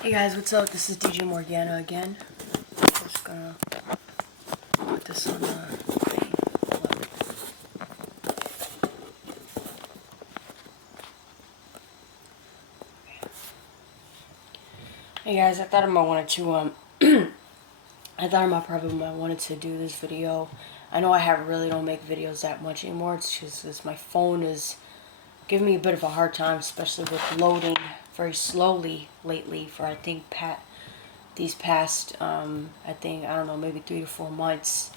Hey guys, what's up? This is DJ Morgana again. Just gonna put this on the thing. Hey guys, I thought I might wanted to I wanted to do this video. I know I really don't make videos that much anymore. It's just because my phone is giving me a bit of a hard time, especially with loading very slowly lately. For I think these past I don't know, maybe 3 to 4 months,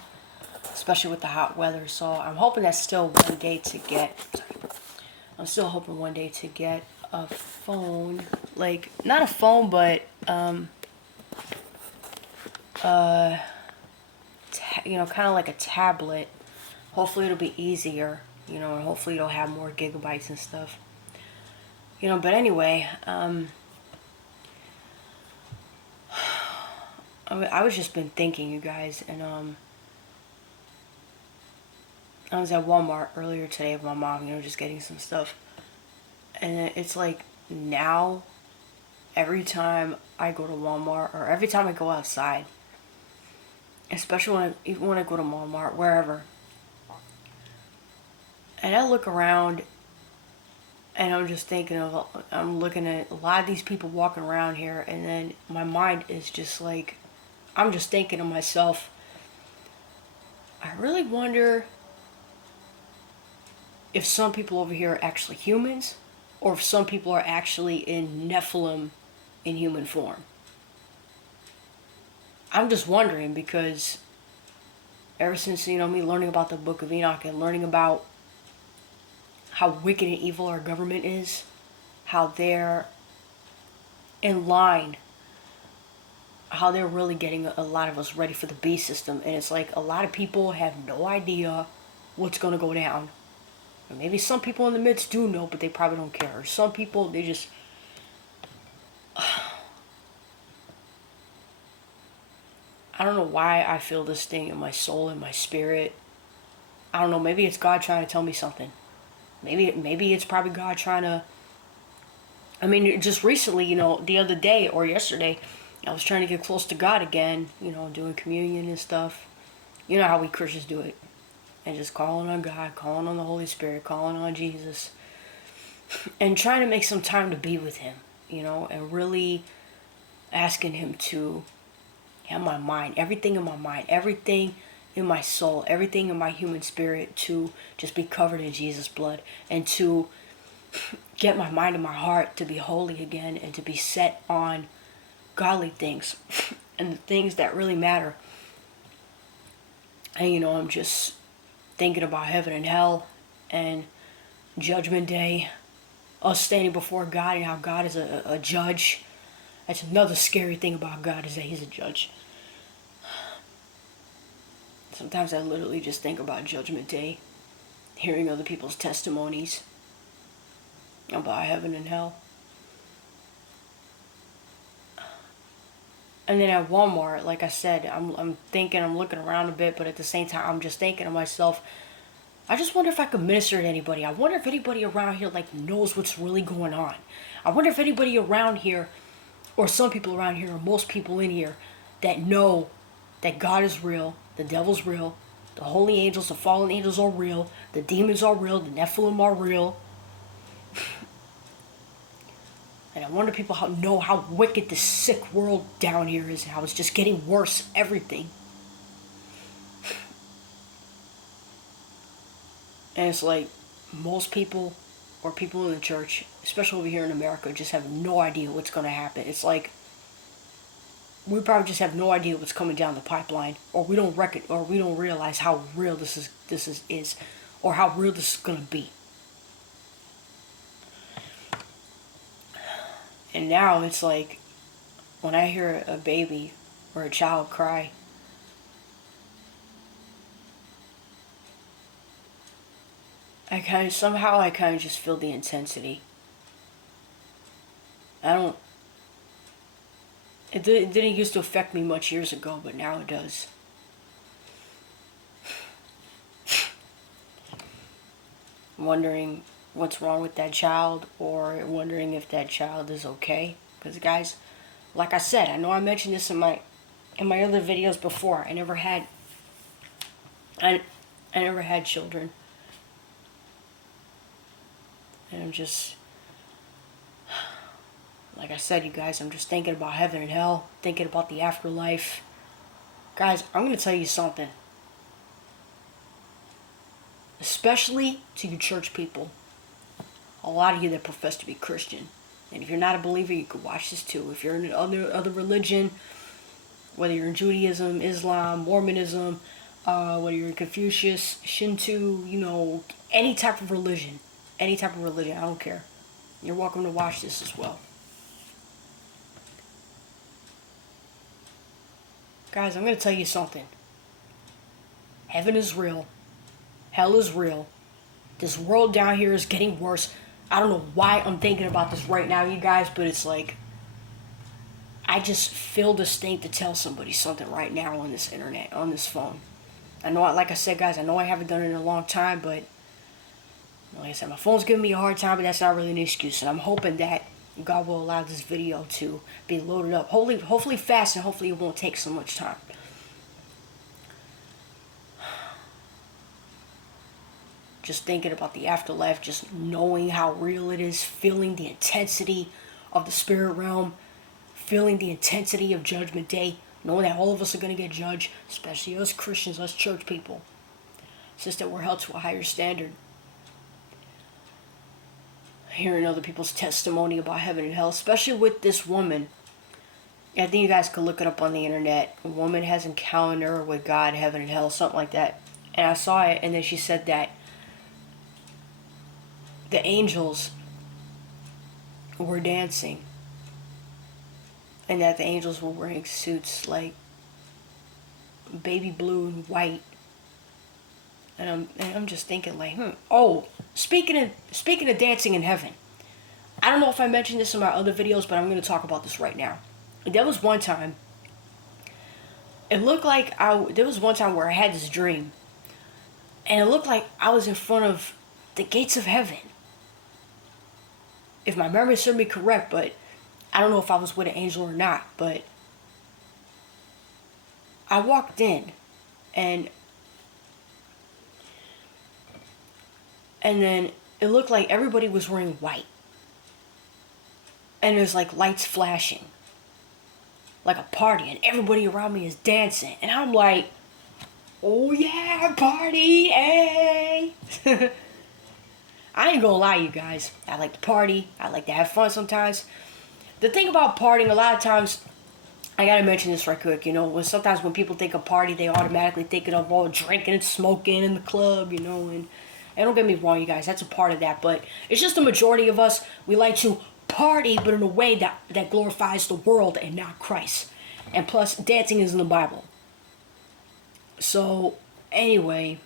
especially with the hot weather. So I'm hoping that's still one day to get. I'm still hoping one day to get a phone, like not a phone, but kind of like a tablet. Hopefully it'll be easier, and hopefully it'll have more gigabytes and stuff. But anyway, I was just been thinking, you guys, and I was at Walmart earlier today with my mom, just getting some stuff. And it's like now, every time I go to Walmart or every time I go outside, especially even when I go to Walmart, wherever, and I look around and I'm looking at a lot of these people walking around here, and then my mind is just like, I'm just thinking to myself, I really wonder if some people over here are actually humans, or if some people are actually in Nephilim in human form. I'm just wondering because ever since, me learning about the Book of Enoch and learning about how wicked and evil our government is, how they're in line, how they're really getting a lot of us ready for the beast system. And it's like a lot of people have no idea what's going to go down. Or maybe some people in the midst do know, but they probably don't care. Or some people, they just... I don't know why I feel this thing in my soul and my spirit. I don't know, maybe it's God trying to tell me something. Maybe it's probably God trying to... I mean, just recently, the other day or yesterday, I was trying to get close to God again, doing communion and stuff. You know how we Christians do it. And just calling on God, calling on the Holy Spirit, calling on Jesus. And trying to make some time to be with Him, and really asking Him to have my mind, everything in my mind, everything in my soul, everything in my human spirit to just be covered in Jesus' blood, and to get my mind and my heart to be holy again, and to be set on godly things and the things that really matter. And I'm just thinking about heaven and hell and judgment day, us standing before God, and how God is a judge. That's another scary thing about God, is that He's a judge. Sometimes I literally just think about judgment day, hearing other people's testimonies about heaven and hell. And then at Walmart, like I said, I'm thinking, I'm looking around a bit, but at the same time, I'm just thinking to myself, I just wonder if I could minister to anybody. I wonder if anybody around here knows what's really going on. I wonder if anybody around here, or some people around here, or most people in here, that know that God is real, the devil's real, the holy angels, the fallen angels are real, the demons are real, the Nephilim are real. And I wonder if people know how wicked this sick world down here is, and how it's just getting worse, everything. And it's like most people, or people in the church, especially over here in America, just have no idea what's going to happen. It's like we probably just have no idea what's coming down the pipeline, or we don't realize how real this is, or how real this is going to be. And now it's like, when I hear a baby or a child cry, I kind of just feel the intensity. It didn't used to affect me much years ago, but now it does. Wondering what's wrong with that child, or wondering if that child is okay. Because guys, Like I said, I know I mentioned this in my other videos before. I I never had children. And I'm just, like I said, you guys, I'm just thinking about heaven and hell, thinking about the afterlife. Guys, I'm going to tell you something. Especially to you church people. A lot of you that profess to be Christian. And if you're not a believer, you could watch this too. If you're in other religion, whether you're in Judaism, Islam, Mormonism, whether you're in Confucius, Shinto, any type of religion. Any type of religion, I don't care. You're welcome to watch this as well. Guys, I'm going to tell you something. Heaven is real. Hell is real. This world down here is getting worse. I don't know why I'm thinking about this right now, you guys, but it's like, I just feel distinct to tell somebody something right now on this internet, on this phone. I know, like I said, guys, I know I haven't done it in a long time, but like I said, my phone's giving me a hard time, but that's not really an excuse. And I'm hoping that God will allow this video to be loaded up. Hopefully fast, and hopefully it won't take so much time. Just thinking about the afterlife, just knowing how real it is, feeling the intensity of the spirit realm, feeling the intensity of Judgment Day, knowing that all of us are going to get judged, especially us Christians, us church people. It's just that we're held to a higher standard. Hearing other people's testimony about heaven and hell, especially with this woman. I think you guys could look it up on the internet. A woman has an encounter with God, heaven and hell, something like that. And I saw it, and then she said that the angels were dancing, and that the angels were wearing suits like baby blue and white. And I'm just thinking like, Oh, speaking of dancing in heaven, I don't know if I mentioned this in my other videos, but I'm going to talk about this right now. There was one time. It looked like there was one time where I had this dream, and it looked like I was in front of the gates of heaven. If my memory serves me correct, but I don't know if I was with an angel or not, but I walked in, and then it looked like everybody was wearing white. And there's like lights flashing. Like a party, and everybody around me is dancing. And I'm like, oh yeah, party, hey! I ain't gonna lie, you guys. I like to party. I like to have fun sometimes. The thing about partying, a lot of times, I gotta mention this right quick, sometimes when people think of party, they automatically think of all drinking and smoking in the club, and don't get me wrong, you guys, that's a part of that, but it's just the majority of us, we like to party, but in a way that glorifies the world and not Christ. And plus, dancing is in the Bible. So, anyway,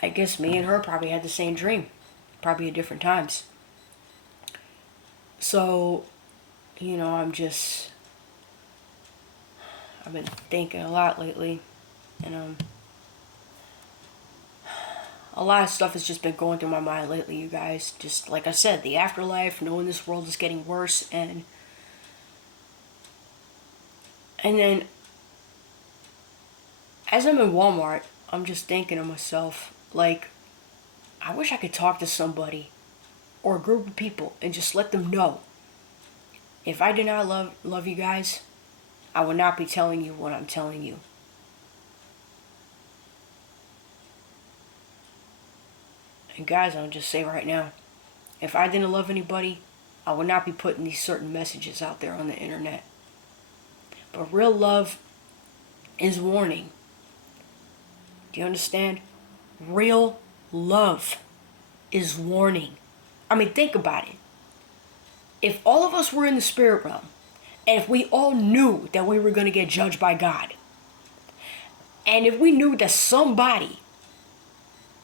I guess me and her probably had the same dream, probably at different times. So, I've been thinking a lot lately, and a lot of stuff has just been going through my mind lately, you guys. Just like I said, the afterlife, knowing this world is getting worse, and then as I'm in Walmart, I'm just thinking to myself, like, I wish I could talk to somebody or a group of people and just let them know, if I did not love you guys, I would not be telling you what I'm telling you. And guys, I'll just say right now, if I didn't love anybody, I would not be putting these certain messages out there on the internet. But real love is warning. Do you understand? Real love is warning. I mean, think about it. If all of us were in the spirit realm, and if we all knew that we were going to get judged by God, and if we knew that somebody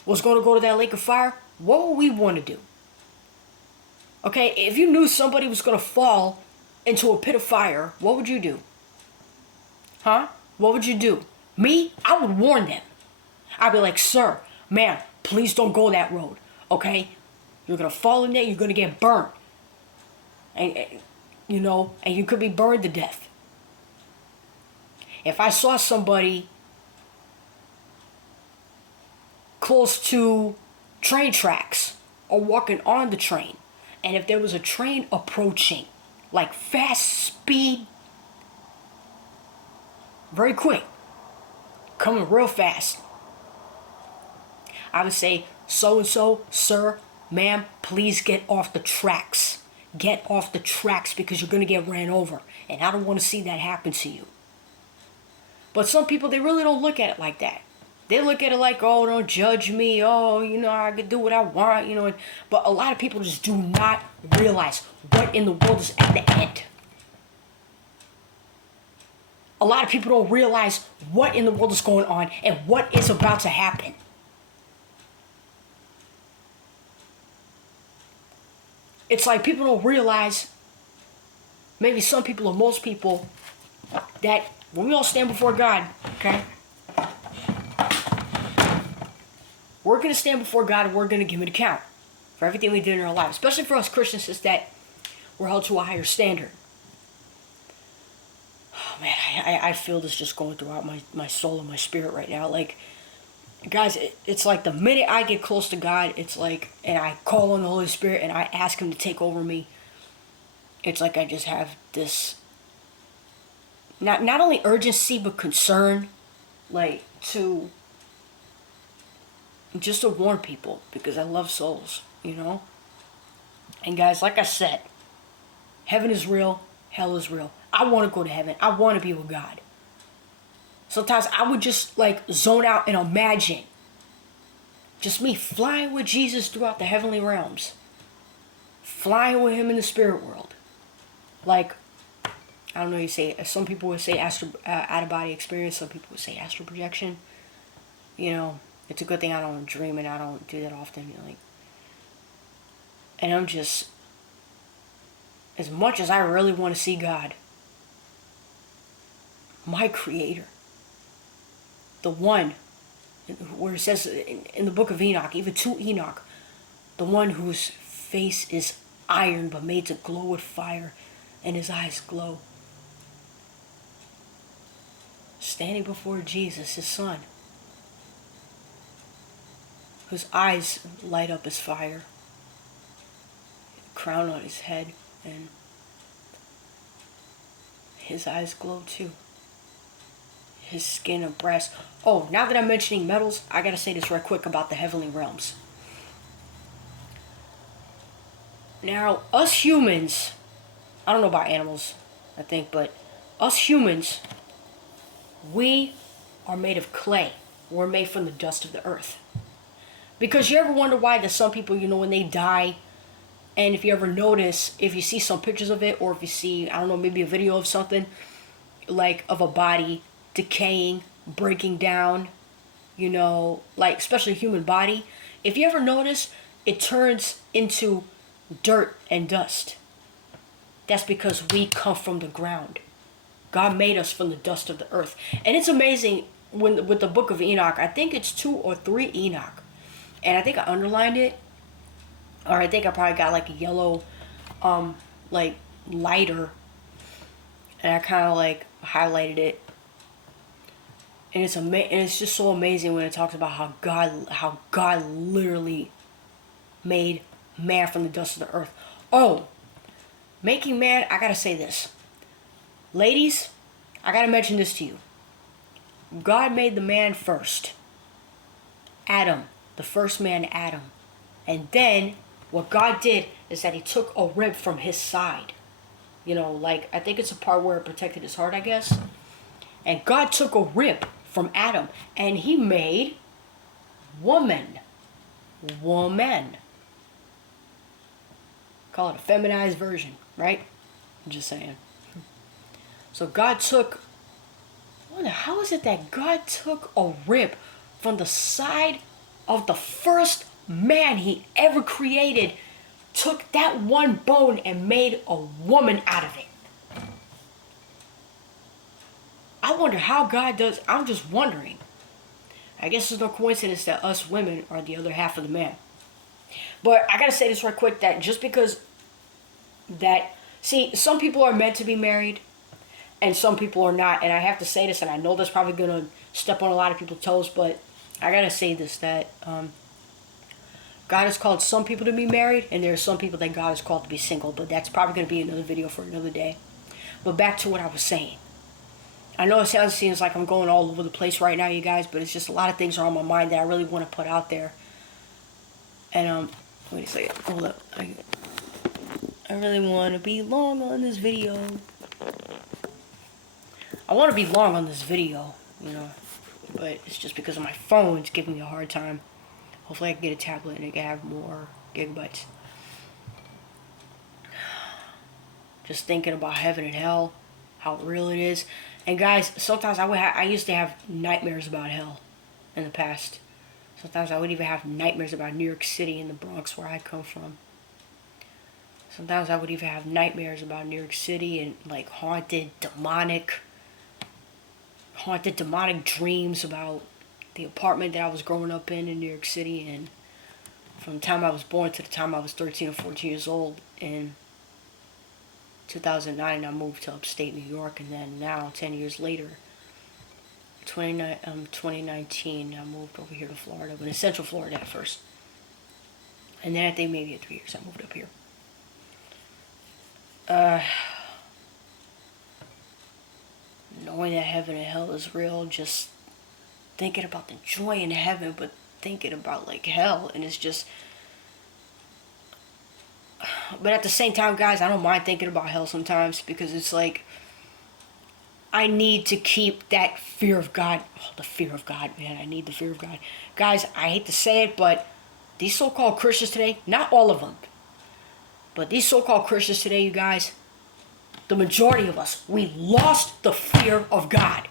was going to go to that lake of fire, what would we want to do? Okay, if you knew somebody was going to fall into a pit of fire, what would you do? Huh? What would you do? Me? I would warn them. I'd be like, sir, ma'am, please don't go that road, okay? You're going to fall in there, you're going to get burned. And and you could be burned to death. If I saw somebody close to train tracks or walking on the train, and if there was a train approaching, like fast speed, very quick, coming real fast, I would say, so and so, sir, ma'am, please get off the tracks. Get off the tracks because you're going to get ran over. And I don't want to see that happen to you. But some people, they really don't look at it like that. They look at it like, oh, don't judge me. Oh, I can do what I want, But a lot of people just do not realize what in the world is at the end. A lot of people don't realize what in the world is going on and what is about to happen. It's like people don't realize, maybe some people or most people, that when we all stand before God, okay, we're going to stand before God and we're going to give an account for everything we did in our life. Especially for us Christians, is that we're held to a higher standard. Oh man, I feel this just going throughout my soul and my spirit right now. Like, guys, it's like the minute I get close to God, it's like, and I call on the Holy Spirit and I ask Him to take over me, it's like I just have this, not only urgency, but concern, like, to warn people, because I love souls, And guys, like I said, heaven is real, hell is real. I want to go to heaven. I want to be with God. Sometimes I would just zone out and imagine just me flying with Jesus throughout the heavenly realms. Flying with Him in the spirit world. Like, I don't know, some people would say out-of-body experience. Some people would say astral projection. It's a good thing I don't dream and I don't do that often. And I'm just, as much as I really want to see God, my Creator, the one, where it says in the book of Enoch, even to Enoch, the one whose face is iron but made to glow with fire, and his eyes glow. Standing before Jesus, His Son, whose eyes light up as fire, crown on His head, and His eyes glow too. His skin of brass. Oh, now that I'm mentioning metals, I gotta say this right quick about the heavenly realms. Now, us humans, I don't know about animals, I think, but us humans, we are made of clay. We're made from the dust of the earth. Because you ever wonder why that some people, when they die, and if you ever notice, if you see some pictures of it, or if you see, I don't know, maybe a video of something, like of a body decaying, breaking down, like especially a human body, if you ever notice, it turns into dirt and dust. That's because we come from the ground. God made us from the dust of the earth. And it's amazing with the book of Enoch, I think it's 2 or 3 Enoch. And I think I underlined it, or I think I probably got like a yellow, lighter, and I kind of highlighted it. And it's just so amazing when it talks about how God literally made man from the dust of the earth. Oh, making man, I gotta say this. Ladies, I gotta mention this to you. God made the man first. Adam, the first man, Adam. And then what God did is that He took a rib from his side. I think it's a part where it protected his heart, I guess. And God took a rib from Adam and He made woman. Call it a feminized version, right? I'm just saying. So God took, I wonder, how is it that God took a rib from the side of the first man He ever created, took that one bone and made a woman out of it? I wonder how God does. I'm just wondering. I guess it's no coincidence that us women are the other half of the man. But I gotta say this right quick, that just because that See, some people are meant to be married, and some people are not. And I have to say this, and I know that's probably gonna step on a lot of people's toes, but I gotta say this: that God has called some people to be married, and there are some people that God has called to be single. But that's probably gonna be another video for another day. But back to what I was saying. I know it seems like I'm going all over the place right now, you guys, but it's just a lot of things are on my mind that I really want to put out there. And wait a second, hold up. I really want to be long on this video. I want to be long on this video, you know, but it's just because of my phone. It's giving me a hard time. Hopefully I can get a tablet and it can have more gigabytes. Just thinking about heaven and hell, how real it is. And guys, sometimes I used to have nightmares about hell in the past. Sometimes I would even have nightmares about New York City and the Bronx where I come from. Sometimes I would even have nightmares about New York City and like haunted demonic dreams about the apartment that I was growing up in New York City. And from the time I was born to the time I was 13 or 14 years old in 2009, I moved to upstate New York, and then now 10 years later, 2019, I moved over here to Florida, but in Central Florida at first. And then I think maybe in 3 years I moved up here. Knowing that heaven and hell is real, just thinking about the joy in heaven, but thinking about like hell, and it's just. But at the same time, guys, I don't mind thinking about hell sometimes, because it's like I need to keep that fear of God. Oh, the fear of God, man. I need the fear of God. Guys, I hate to say it, but these so-called Christians today, not all of them, but these so-called Christians today, you guys, the majority of us, we lost the fear of God.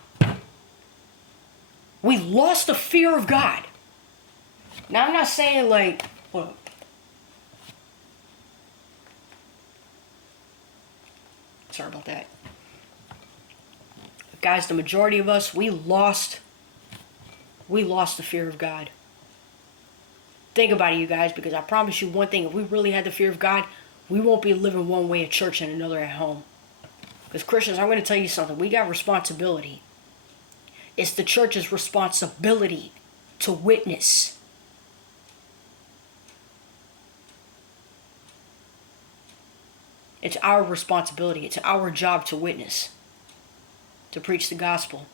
We lost the fear of God. Now, I'm not saying like, well, sorry about that. Guys, the majority of us, we lost the fear of God. Think about it, you guys, because I promise you one thing: if we really had the fear of God, we won't be living one way at church and another at home. Because Christians, I'm going to tell you something. We got responsibility. It's the church's responsibility to witness. It's our responsibility. It's our job to witness, to preach the gospel.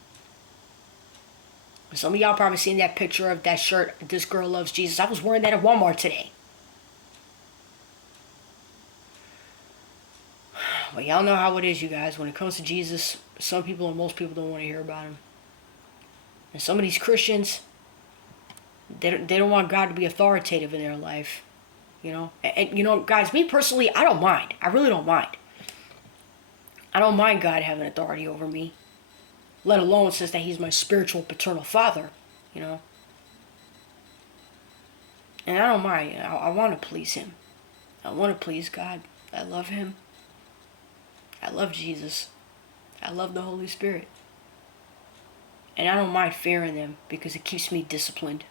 Some of y'all probably seen that picture of that shirt, "This Girl Loves Jesus." I was wearing that at Walmart today. But y'all know how it is, you guys. When it comes to Jesus, some people and most people don't want to hear about him. And some of these Christians, they don't want God to be authoritative in their life. You know? And you know, guys, me personally, I don't mind. I really don't mind. I don't mind God having authority over me. Let alone since that he's my spiritual paternal father. You know? And I don't mind. I want to please him. I want to please God. I love him. I love Jesus. I love the Holy Spirit. And I don't mind fearing them because it keeps me disciplined.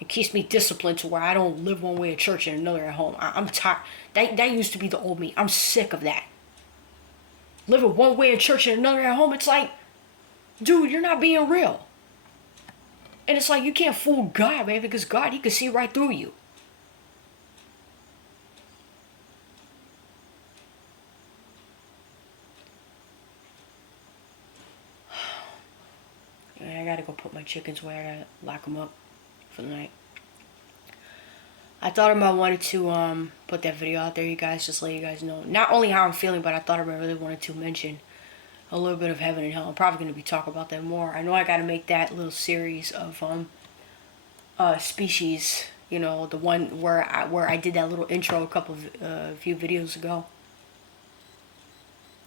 It keeps me disciplined to where I don't live one way at church and another at home. I'm tired. That used to be the old me. I'm sick of that. Living one way at church and another at home, it's like, dude, you're not being real. And it's like, you can't fool God, man, because God, he can see right through you. I gotta go put my chickens away. I gotta lock them up for the night. I thought I might wanted to put that video out there, you guys, just let you guys know not only how I'm feeling, but I thought I really wanted to mention a little bit of heaven and hell. I'm probably gonna be talking about that more. I know I gotta make that little series of species, you know, the one where I did that little intro a few videos ago.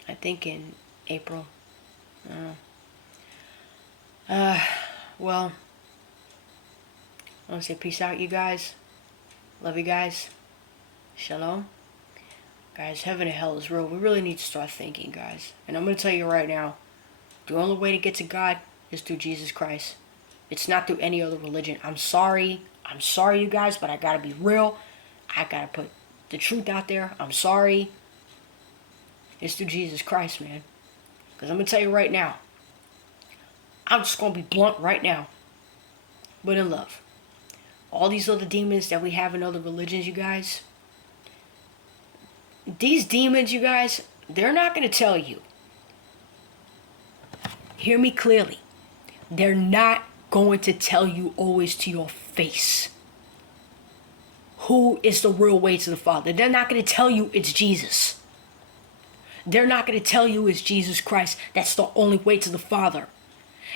I think in April. Well, I want to say peace out, you guys. Love you guys. Shalom. Guys, heaven and hell is real. We really need to start thinking, guys. And I'm going to tell you right now, the only way to get to God is through Jesus Christ. It's not through any other religion. I'm sorry, you guys, but I got to be real. I got to put the truth out there, I'm sorry, it's through Jesus Christ, man. Because I'm going to tell you right now, I'm just going to be blunt right now, but in love. All these other demons that we have in other religions, you guys, these demons, you guys, they're not going to tell you. Hear me clearly. They're not going to tell you always to your face who is the real way to the Father. They're not going to tell you it's Jesus. They're not going to tell you it's Jesus Christ. That's the only way to the Father.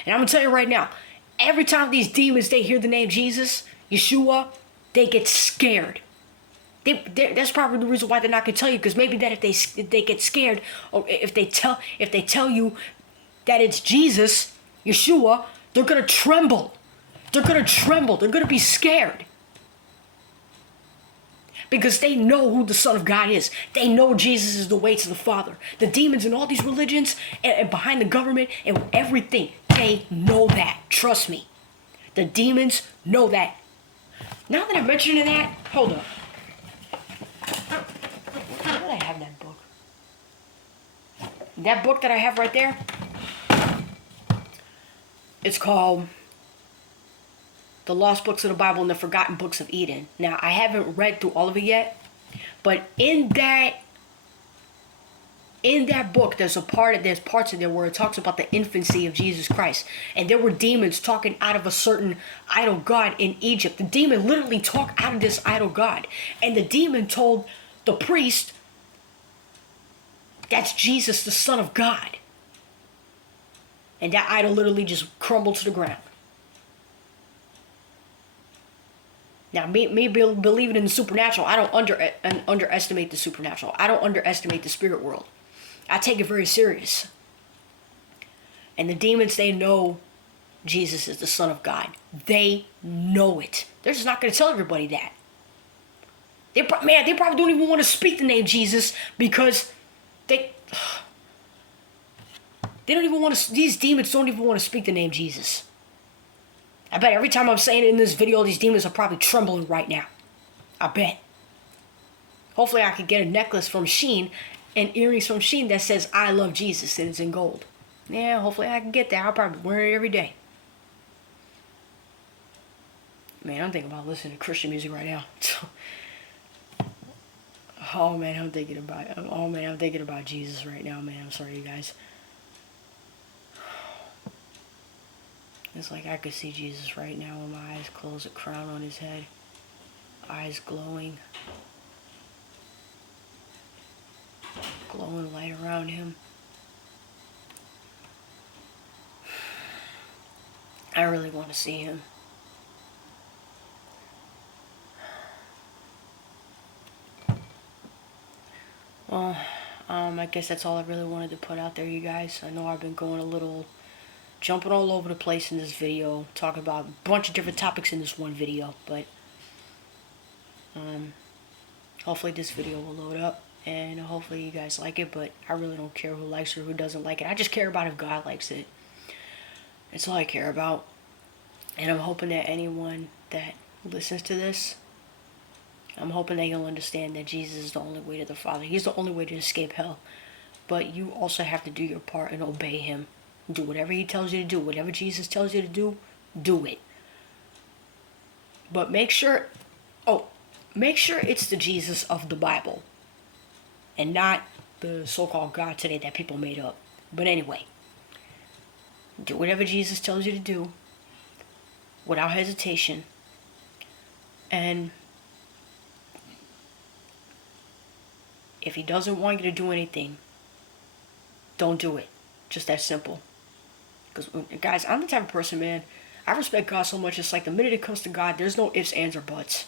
And I'm going to tell you right now, every time these demons, they hear the name Jesus, Yeshua, they get scared. That's probably the reason why they're not going to tell you, because maybe that if they get scared, or if they tell you that it's Jesus, Yeshua, they're going to tremble. They're going to tremble. They're going to be scared. Because they know who the Son of God is. They know Jesus is the way to the Father. The demons in all these religions and behind the government and everything, they know that. Trust me. The demons know that. Now that I'm mentioning that, hold up. Where did I have that book? That book that I have right there, it's called The Lost Books of the Bible and the Forgotten Books of Eden. Now, I haven't read through all of it yet, but in that book, there's parts in there where it talks about the infancy of Jesus Christ. And there were demons talking out of a certain idol god in Egypt. The demon literally talked out of this idol god. And the demon told the priest, that's Jesus, the Son of God. And that idol literally just crumbled to the ground. Now, me believing in the supernatural, I don't underestimate the supernatural. I don't underestimate the spirit world. I take it very serious. And the demons, they know Jesus is the Son of God. They know it. They're just not going to tell everybody that. They probably don't even want to speak the name Jesus, because they don't even want to. These demons don't even want to speak the name Jesus. I bet every time I'm saying it in this video, these demons are probably trembling right now. I bet. Hopefully I could get a necklace from Shein and earrings from Shein that says, I love Jesus, and it's in gold. Yeah, hopefully I can get that. I'll probably wear it every day. Man, I'm thinking about listening to Christian music right now. Oh man, I'm thinking about Jesus right now, man. I'm sorry, you guys. It's like I could see Jesus right now with my eyes closed, a crown on his head, eyes glowing light around him. I really want to see him. Well, I guess that's all I really wanted to put out there, you guys. I know I've been jumping all over the place in this video, talking about a bunch of different topics in this one video, but hopefully this video will load up, and hopefully you guys like it. But I really don't care who likes it or who doesn't like it. I just care about if God likes it. That's all I care about. And I'm hoping that anyone that listens to this, I'm hoping that you'll understand that Jesus is the only way to the Father. He's the only way to escape hell. But you also have to do your part and obey him. Do whatever he tells you to do. Whatever Jesus tells you to do, do it. But make sure it's the Jesus of the Bible, and not the so-called God today that people made up. But anyway, do whatever Jesus tells you to do without hesitation. And if he doesn't want you to do anything, don't do it. Just that simple. Because, guys, I'm the type of person, man, I respect God so much. It's like the minute it comes to God, there's no ifs, ands, or buts.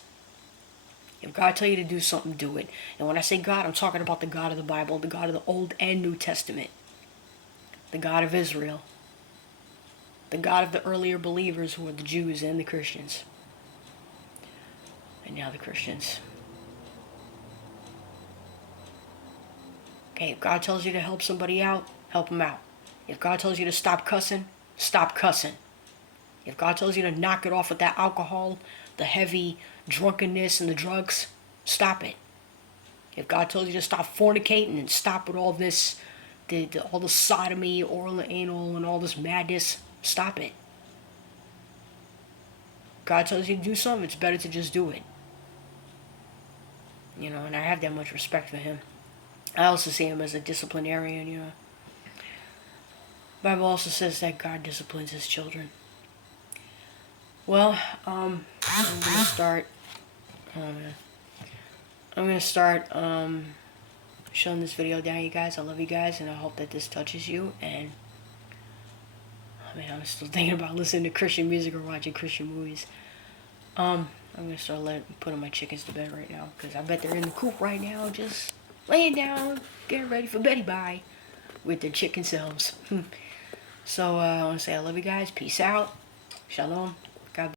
If God tell you to do something, do it. And when I say God, I'm talking about the God of the Bible, the God of the Old and New Testament. The God of Israel. The God of the earlier believers, who were the Jews and the Christians. And now the Christians. Okay, if God tells you to help somebody out, help them out. If God tells you to stop cussing, stop cussing. If God tells you to knock it off with that alcohol, the heavy drunkenness and the drugs, stop it. If God tells you to stop fornicating and stop with all this, all the sodomy, oral and anal, and all this madness, stop it. God tells you to do something, it's better to just do it. You know, and I have that much respect for him. I also see him as a disciplinarian, you know. The Bible also says that God disciplines his children. Well, I'm gonna start. I'm gonna start shutting this video down, you guys. I love you guys, and I hope that this touches you. And I mean, I'm still thinking about listening to Christian music or watching Christian movies. I'm gonna start putting my chickens to bed right now, because I bet they're in the coop right now, just laying down, getting ready for Betty Bye with their chicken selves. So I want to say I love you guys. Peace out. Shalom.